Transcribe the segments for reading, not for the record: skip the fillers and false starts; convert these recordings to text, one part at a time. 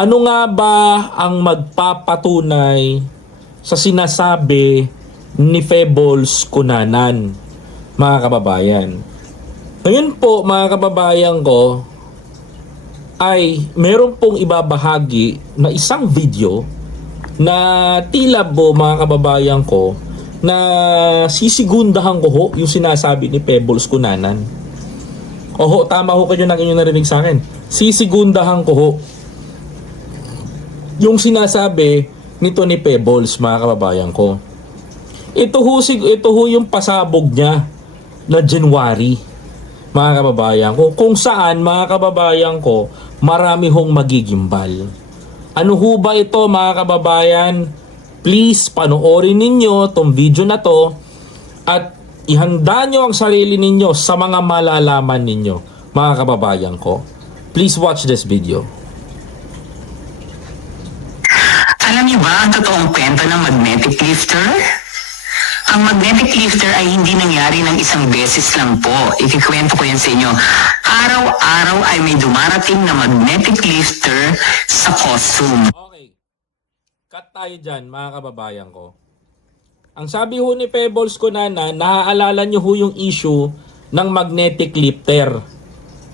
Ano nga ba ang magpapatunay sa sinasabi ni Febols Cunanan, mga kababayan? Ngayon po, mga kababayan ko, ay meron pong ibabahagi na isang video na tila po, mga kababayan ko, na sisigundahan ko ho yung sinasabi ni Febols Cunanan. Oho, tama ho kayo ng inyong narinig sa akin. Sisigundahan ko ho yung sinasabi nito ni Febols, mga kababayan ko. Ito ho yung pasabog niya na January, mga kababayan ko, kung saan, mga kababayan ko, marami hong magigimbal. Ano ho ba ito, mga kababayan? Please, panoorin ninyo tong video na to at ihanda nyo ang sarili ninyo sa mga malalaman ninyo, mga kababayan ko. Please watch this video. Alam niyo ba ang totoong kwento ng magnetic lifter? Ang magnetic lifter ay hindi nangyari ng isang beses lang po. Ikikwento ko yan sa inyo. Araw-araw ay may dumarating na magnetic lifter sa costume. Okay. Cut tayo dyan, mga kababayan ko. Ang sabi ho ni Febols Cunanan, naaalala nyo ho yung issue ng magnetic lifter.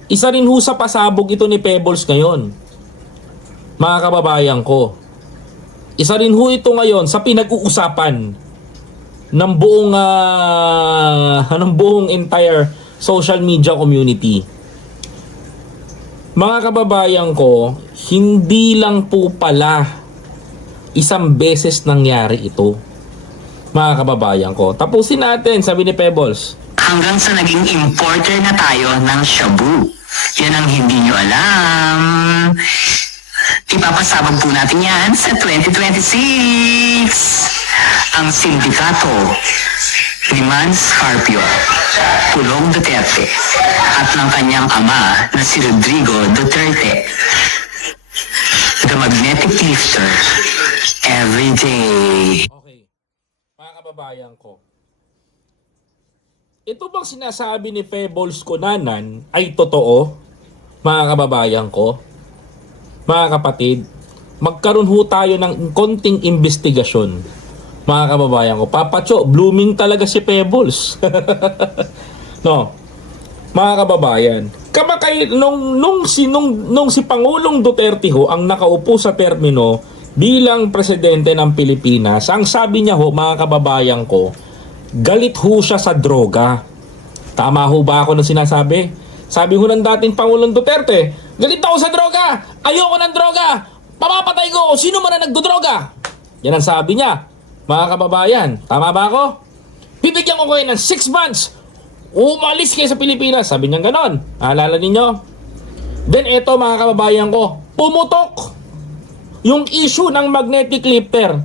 Isa rin ho sa pasabog ito ni Febols ngayon, mga kababayan ko. Isa rin ho ito ngayon sa pinag-uusapan ng buong entire social media community. Mga kababayan ko, hindi lang po pala isang beses nangyari ito, mga kababayan ko. Tapusin natin, sabi ni Febols. Hanggang sa naging importer na tayo ng shabu. Yan ang hindi nyo alam. Ipapasabog po natin yan sa 2026. Ang sindikato ni Man Scarpio, Pulong Duterte, at ng kanyang ama na si Rodrigo Duterte. The magnetic lifter, every day. Okay, mga kababayan ko. Ito bang sinasabi ni Febols Cunanan ay totoo, mga kababayan ko? Mga kapatid, magkaroon ho tayo ng konting investigasyon, mga kababayan ko. Papacho, blooming talaga si Febols. No, mga kababayan, nung si Pangulong Duterte ho ang nakaupo sa termino bilang presidente ng Pilipinas, ang sabi niya ho, mga kababayan ko, galit ho siya sa droga. Tama ho ba ako ng sinasabi? Sabi ho ng dating Pangulong Duterte, galit ako sa droga! Ayoko ng droga! Pamapatay ko! Sino man na nagdodroga? Yan ang sabi niya. Mga kababayan, tama ba ako? Bibigyan ko kayo ng 6 months. Umalis kayo sa Pilipinas. Sabi niya ganon. Naalala ninyo? Then eto, mga kababayan ko, pumutok yung issue ng magnetic lifter.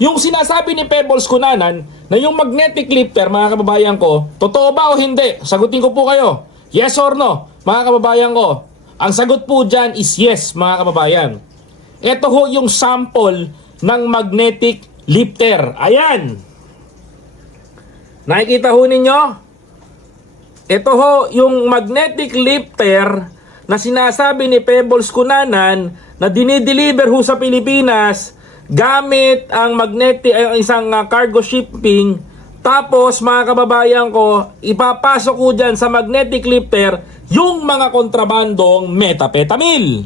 Yung sinasabi ni Febols Cunanan na yung magnetic lifter, mga kababayan ko, totoo ba o hindi? Sagutin ko po kayo. Yes or no, mga kababayan ko? Ang sagot po dyan is yes, mga kababayan. Ito ho yung sample ng magnetic lifter. Ayan. Nakikita ho ninyo? Ito ho yung magnetic lifter na sinasabi ni Febols Cunanan na dinideliver ho sa Pilipinas gamit ang isang cargo shipping. Tapos, mga kababayan ko, ipapasok ko dyan sa magnetic lifter yung mga kontrabandong methamphetamine.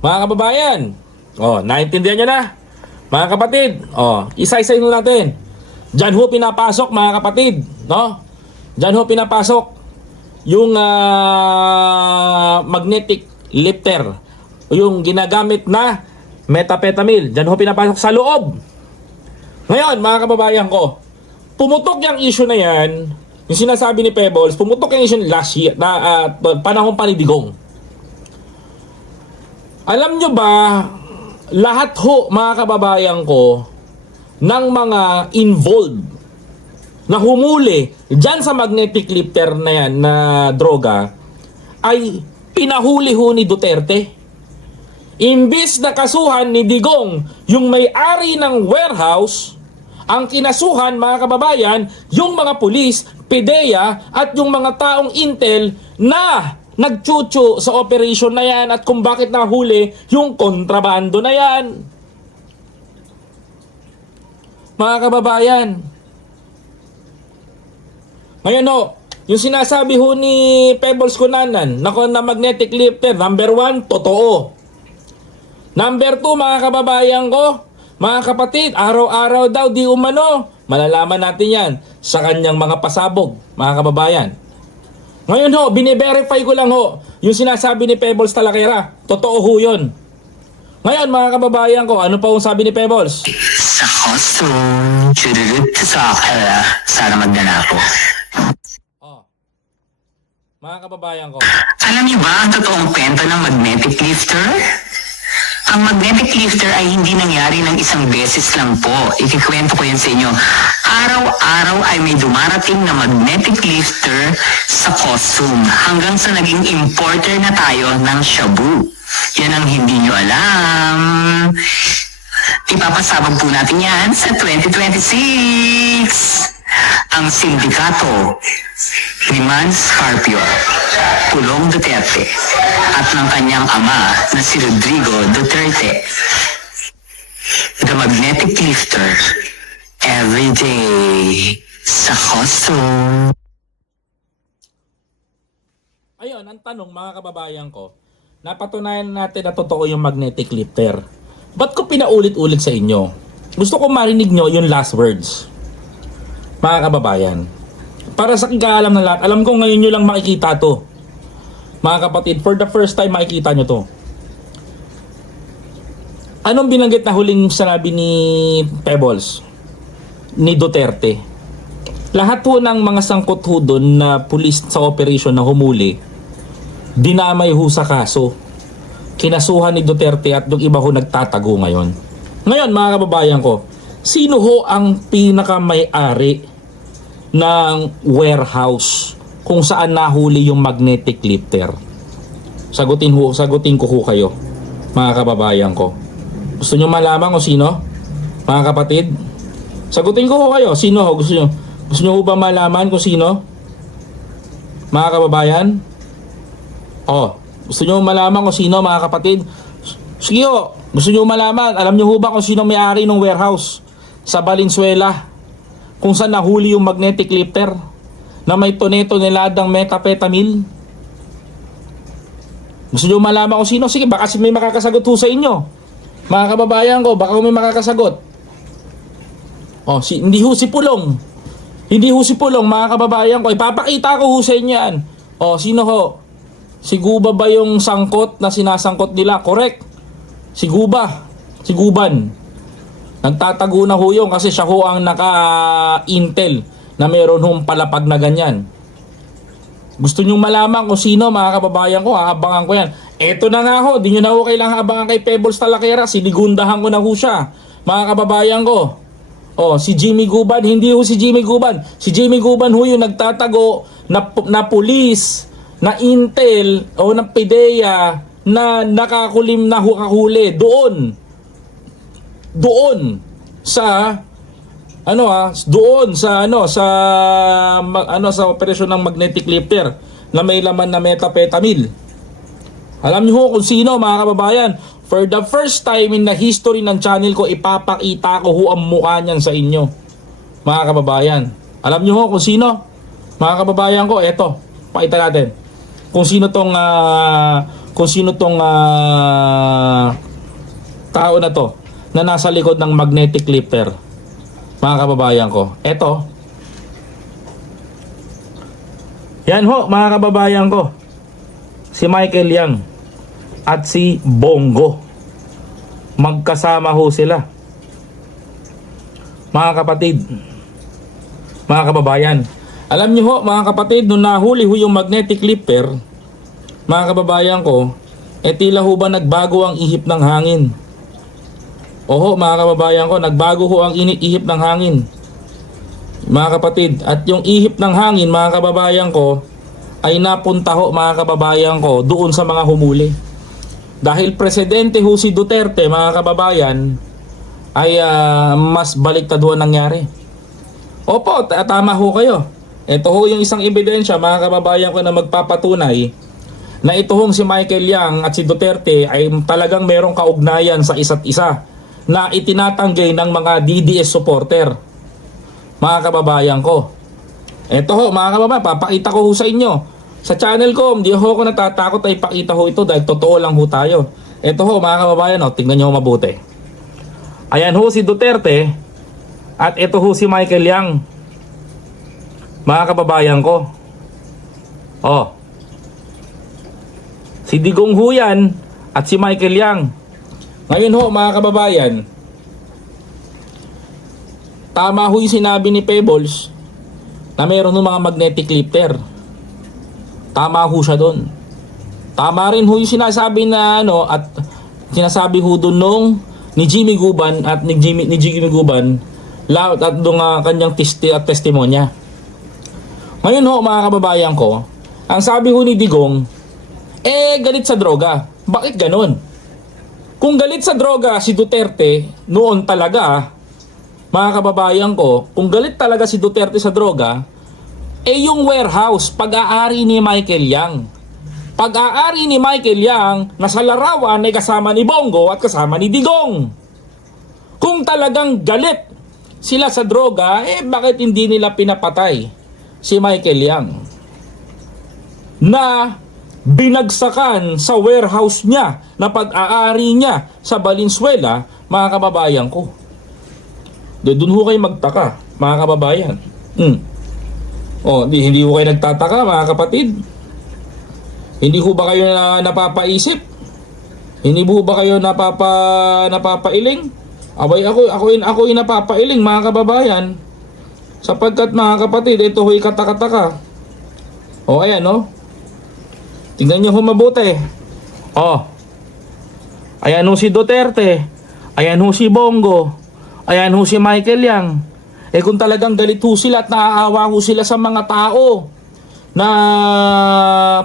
Mga kababayan, naintindihan nyo na? Mga kapatid, isa-isayin mo natin. Dyan ho pinapasok, mga kapatid, no? Dyan ho pinapasok yung magnetic lifter, yung ginagamit na methamphetamine. Dyan ho pinapasok sa loob. Ngayon, mga kababayan ko, pumutok yung issue na yan, yung sinasabi ni Febols, pumutok yung issue last year, panahon pa ni Digong. Alam nyo ba, lahat ho, mga kababayan ko, ng mga involved na humuli dyan sa magnetic lifter na yan, na droga, ay pinahuli ho ni Duterte. Imbis na kasuhan ni Digong yung may-ari ng warehouse, ang kinasuhan, mga kababayan, yung mga pulis, PIDEA at yung mga taong intel na nagchuchu sa operation na yan at kung bakit nahuli yung kontrabando na yan. Mga kababayan, ngayon ho, yung sinasabi ho ni Pebbles Cunanan na magnetic lifter, number 1, totoo. Number 2, mga kababayan ko, mga kapatid, araw-araw daw di umano, malalaman natin yan sa kanyang mga pasabog, mga kababayan. Ngayon ho, bine-verify ko lang ho, yung sinasabi ni Pebbles Talakera, totoo ho yun. Ngayon mga kababayan ko, ano pa yung sabi ni Pebbles? Sa costume, chururut sa akala, sana magdala ako. Oh. Mga kababayan ko. Alam niyo ba ang totoong kwento ng magnetic lifter? Ang magnetic lifter ay hindi nangyari ng isang beses lang po. Ikikwento ko yan sa inyo. Araw-araw ay may dumarating na magnetic lifter sa costume hanggang sa naging importer na tayo ng shabu. Yan ang hindi nyo alam. Ipapasabog po natin yan sa 2026. Ang sindikato ni Man Scarpio, Pulong Duterte, at ng kanyang ama na si Rodrigo Duterte. The magnetic lifter, every day sa costume. Ayun, ang tanong mga kababayan ko, napatunayan natin na totoo yung magnetic lifter. Ba't ko pinaulit-ulit sa inyo? Gusto ko marinig nyo yung last words. Mga kababayan, para sa kikaalam ng lahat, alam ko ngayon nyo lang makikita to. Mga kapatid, for the first time makikita nyo to. Anong binanggit na huling sinabi ni Pebbles? Ni Duterte? Lahat po ng mga sangkot ho doon na pulis sa operation na humuli, dinamay ho sa kaso. Kinasuhan ni Duterte at yung iba ho nagtatago ngayon. Ngayon mga kababayan ko, sino ho ang pinaka-may-ari ng warehouse kung saan nahuli yung magnetic lifter? Sagutin ko ho kayo, mga kababayan ko. Gusto nyo malaman kung sino? Mga kapatid? Sagutin ko ho kayo, sino ho? Gusto nyo ho ba malaman kung sino? Mga kababayan? Gusto nyo malaman kung sino, mga kapatid? Sige ho, gusto nyo malaman, alam nyo ho ba kung sino may-ari ng warehouse sa Valenzuela kung saan nahuli yung magnetic lifter na may tonelalang methamphetamine? Gusto nyo malaman kung sino? Sige, baka may makakasagot ho sa inyo, mga kababayan ko. Baka may makakasagot. Hindi ho si Pulong. Hindi ho si Pulong, mga kababayan ko. Ipapakita ko ho sa inyo yan. Sino ho? Si Guba ba yung sangkot na sinasangkot nila? Correct. Si Guba. Si Guban. Nagtatago na ho yun kasi siya ho ang naka-intel na meron hong palapag na ganyan. Gusto nyong malaman kung sino, mga kababayan ko, aabangan ko yan. Eto na nga ho, di nyo na ho kailangan abangan kay Pebbles Talakera. Sinigundahan ko na ho siya, mga kababayan ko. Si Jimmy Guban, hindi ho si Jimmy Guban. Si Jimmy Guban ho yung nagtatago na pulis, na intel o ng PIDEA na nakakulim na hukahuli doon sa sa operasyon ng magnetic lifter na may laman na methamphetamine. Alam niyo ho kung sino, mga kababayan. For the first time in the history ng channel ko, ipapakita ko ho ang mukha niyan sa inyo, mga kababayan. Alam niyo ho kung sino, mga kababayan ko. Eto, pakita natin kung sino tong tao na to na nasa likod ng magnetic lifter, mga kababayan ko. Eto, yan ho, mga kababayan ko, si Michael Yang at si Bongo. Magkasama ho sila, mga kapatid, mga kababayan. Alam niyo ho, mga kapatid, nung nahuli ho yung magnetic lifter, mga kababayan ko, tila ho ba nagbago ang ihip ng hangin? Oho, mga kababayan ko, nagbago ho ang ihip ng hangin, mga kapatid. At yung ihip ng hangin, mga kababayan ko, ay napunta ho, mga kababayan ko, doon sa mga humuli. Dahil presidente ho si Duterte, mga kababayan, ay mas baliktad ho ang nangyari. Opo, tama ho kayo. Ito ho yung isang ebidensya, mga kababayan ko, na magpapatunay na ito hong si Michael Yang at si Duterte ay talagang merong kaugnayan sa isa't isa na itinatanggi ng mga DDS supporter. Mga kababayan ko. Ito ho, mga kababayan, papakita ko ho sa inyo. Sa channel ko, hindi ho ako natatakot ay ipakita ho ito dahil totoo lang ho tayo. Ito ho, mga kababayan, ho, tingnan nyo mabuti. Ayan ho si Duterte at ito ho si Michael Yang. Mga kababayan ko. Oh. Si Digong ho yan at si Michael Yang. Ngayon ho, mga kababayan, tama ho yung sinabi ni Pebbles na meron ng mga magnetic lifter. Tama ho siya doon. Tama rin ho yung sinasabi na at sinasabi ho doon nung ni Jimmy Guban at ni Jimmy Guban at doon kanyang testimonya. Ngayon ho, mga kababayan ko, ang sabi ho ni Digong, galit sa droga. Bakit ganun? Kung galit sa droga si Duterte noon talaga, mga kababayan ko, kung galit talaga si Duterte sa droga, yung warehouse, pag-aari ni Michael Yang. Pag-aari ni Michael Yang, nasa larawan ay kasama ni Bongo at kasama ni Digong. Kung talagang galit sila sa droga, bakit hindi nila pinapatay si Michael Yang? Na binagsakan sa warehouse niya na pag-aari niya sa Valenzuela, mga kababayan ko. Doon ho kayo magtaka, mga kababayan. Hindi ho kayo nagtataka, mga kapatid. Hindi ho ba kayo napapaisip? Hindi ho ba kayo napapailing? Abay, ako napapailing, mga kababayan. Sapagkat, mga kapatid, ito ho'y kataka-taka. Ayan, tingnan nyo ho mabuti. Ayan ho si Duterte. Ayan ho si Bongo. Ayan ho si Michael Yang. Kung talagang galit ho sila at naaawa ho sila sa mga tao na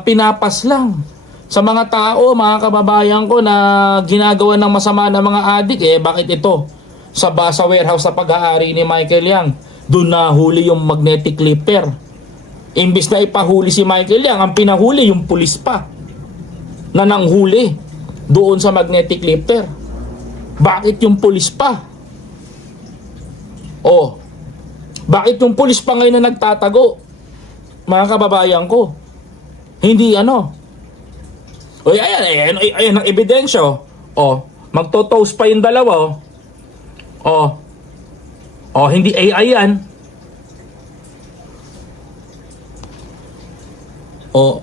pinapas lang. Sa mga tao, mga kababayan ko, na ginagawa ng masama ng mga adik, bakit ito? Sa warehouse sa pag-aari ni Michael Yang, doon nahuli yung magnetic lifter. Imbis na ipahuli si Michael Yang, ang pinahuli yung pulis pa na nanghuli doon sa magnetic lifter. Bakit yung pulis pa? Bakit yung pulis pa ngayon na nagtatago? Mga kababayan ko. Hindi ayan ang ebidensya. Magto-toast pa yung dalawa. Hindi AI yan.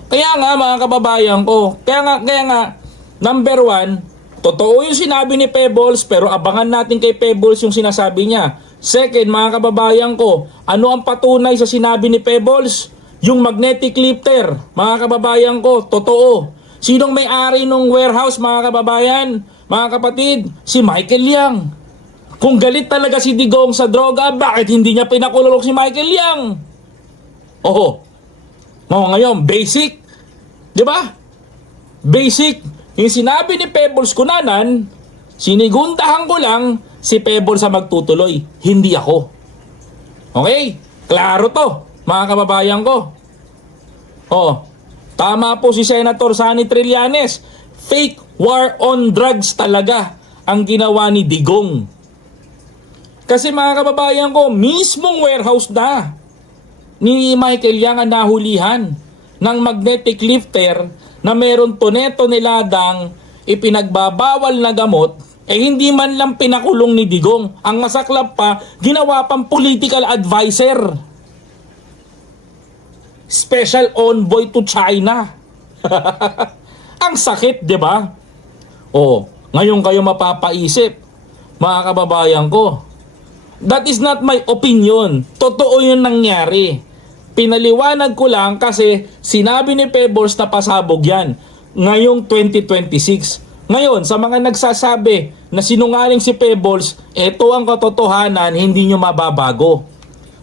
Kaya nga, mga kababayan ko, kaya nga, number one, totoo yung sinabi ni Pebbles, pero abangan natin kay Pebbles yung sinasabi niya. Second, mga kababayan ko, ano ang patunay sa sinabi ni Pebbles? Yung magnetic lifter, mga kababayan ko, totoo. Sinong may-ari ng warehouse, mga kababayan? Mga kapatid, si Michael Yang. Kung galit talaga si Digong sa droga, bakit hindi niya pinakulong si Michael Yang? Ngayon, basic. Di ba? Basic. Yung sinabi ni Pebbles Cunanan, sinigundahan ko lang si Pebbles sa magtutuloy. Hindi ako. Okay? Klaro to, mga kababayan ko. Tama po si Senator Sani Trillanes. Fake war on drugs talaga ang ginawa ni Digong. Kasi, mga kababayan ko, mismong warehouse na ni Michael Yang ang nahulihan ng magnetic lifter na meron toneladang ipinagbabawal na gamot, hindi man lang pinakulong ni Digong. Ang masaklap pa, ginawa pang political advisor. Special envoy to China. Ang sakit, di ba? Ngayon kayo mapapaisip, mga kababayan ko. That is not my opinion. Totoo yun nangyari. Pinaliwanag ko lang kasi sinabi ni Pebbles na pasabog yan ngayong 2026. Ngayon, sa mga nagsasabi na sinungaling si Pebbles, ito ang katotohanan, hindi nyo mababago.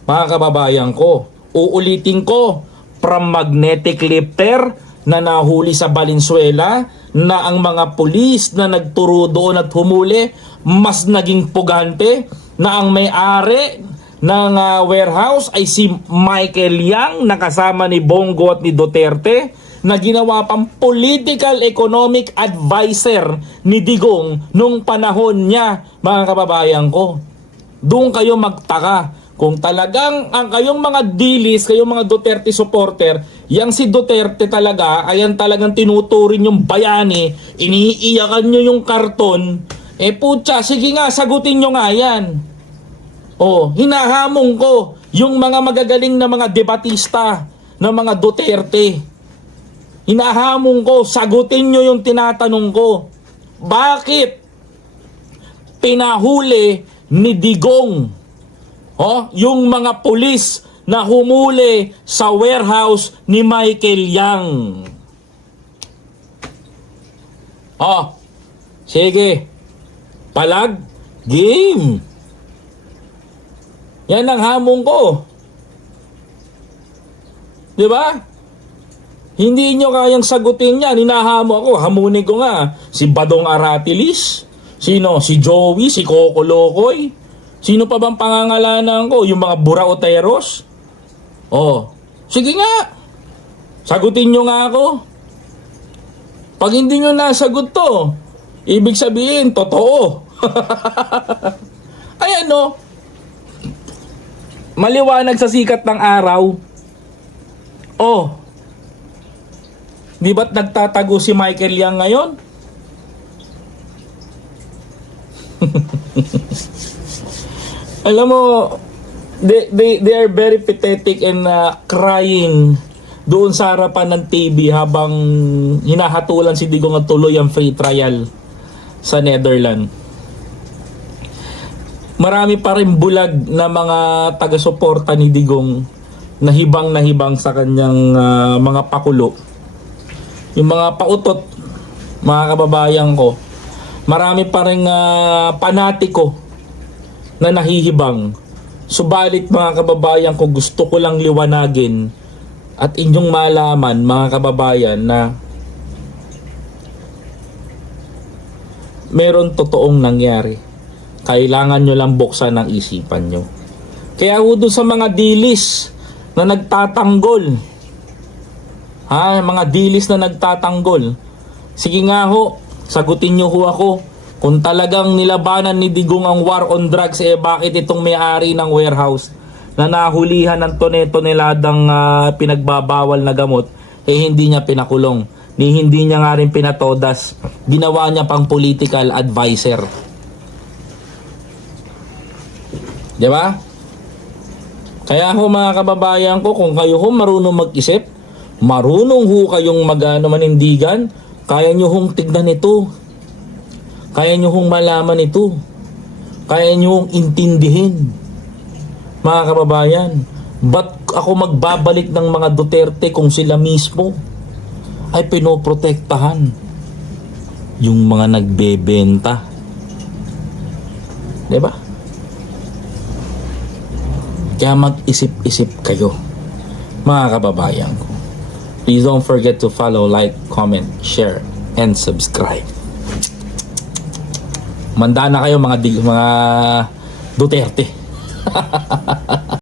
Mga kababayan ko, uulitin ko, from magnetic lifter na nahuli sa Valenzuela, na ang mga pulis na nagturo doon at humuli, mas naging pugante, na ang may-ari ng warehouse ay si Michael Yang, na kasama ni Bongo at ni Duterte, na ginawa pang political economic advisor ni Digong nung panahon niya, mga kababayan ko. Doon kayo magtaka. Kung talagang ang kayong mga dilis, kayong mga Duterte supporter, yang si Duterte talaga, ayan talagang tinuturin yung bayani, iniiyakan nyo yung karton, putya, sige nga, sagutin nyo nga yan. Hinahamon ko yung mga magagaling na mga debatista ng mga Duterte. Hinahamon ko, sagutin nyo yung tinatanong ko. Bakit pinahuli ni Digong yung mga pulis na humuli sa warehouse ni Michael Yang? Sige. Palag, game. Yan ang hamon ko. Di ba? Hindi nyo kayang sagutin yan. Hinahamo ako. Hamunin ko nga. Si Badong Aratilis. Sino? Si Joey? Si Coco Locoy? Sino pa bang pangangalanan ko? Yung mga buraoteros? Sige nga. Sagutin nyo nga ako. Pag hindi nyo nasagot to, ibig sabihin, totoo. Ayan maliwanag sa sikat ng araw. Di ba't nagtatago si Michael Yang ngayon? Alam mo, they are very pathetic and crying doon sa harapan ng TV habang hinahatulan si Digong at tuloy ang free trial sa Netherlands. Marami pa rin bulag na mga taga-suporta ni Digong na hibang sa kanyang mga pakulo. Yung mga pautot, mga kababayan ko, marami pa rin panatiko na nahihibang. Subalit mga kababayan ko, gusto ko lang liwanagin at inyong malaman, mga kababayan, na meron totoong nangyari. Kailangan nyo lang buksan ang isipan nyo. Kaya doon sa mga dilis na nagtatanggol, mga dilis na nagtatanggol, sige nga sagutin nyo ako. Kung talagang nilabanan ni Digong ang war on drugs, bakit itong may-ari ng warehouse na nahulihan ng toneladang pinagbabawal na gamot, hindi niya pinakulong, hindi niya nga rin pinatodas, ginawa niya pang political advisor. Diba? Kaya mga kababayan ko, kung kayo marunong mag-isip, marunong kayong manindigan, kaya nyo tignan ito. Kaya nyo malaman ito. Kaya nyo intindihin. Mga kababayan, ba't ako magbabalik ng mga Duterte kung sila mismo ay pinoprotektahan yung mga nagbebenta? Diba? Kaya mag-isip-isip kayo, mga kababayan ko. Please don't forget to follow, like, comment, share, and subscribe. Manda na kayo mga Duterte.